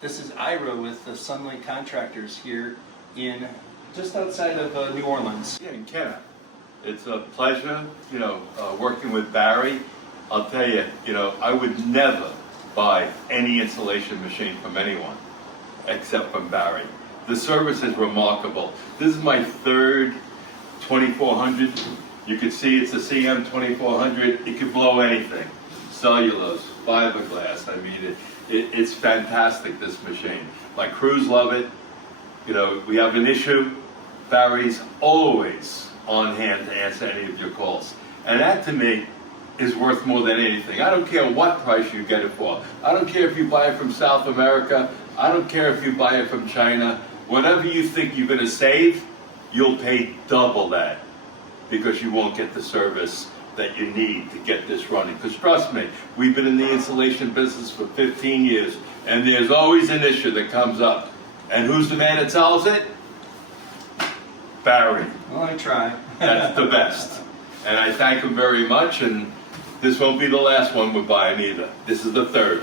This is Ira with the SUNlight Contractors here in just outside of New Orleans. Yeah, in Kenner. It's a pleasure, working with Barry. I'll tell you, I would never buy any installation machine from anyone except from Barry. The service is remarkable. This is my third 2400. You can see it's a CM 2400. It could blow anything. Cellulose, fiberglass. I mean, it's fantastic, this machine. My crews love it. We have an issue. Barry's always on hand to answer any of your calls. And that to me is worth more than anything. I don't care what price you get it for. I don't care if you buy it from South America. I don't care if you buy it from China. Whatever you think you're going to save, you'll pay double that because you won't get the service that you need to get this running. Because trust me, we've been in the installation business for 15 years, and there's always an issue that comes up. And who's the man that solves it? Barry. Well, I try. That's the best. And I thank him very much, and this won't be the last one we're buying either. This is the third.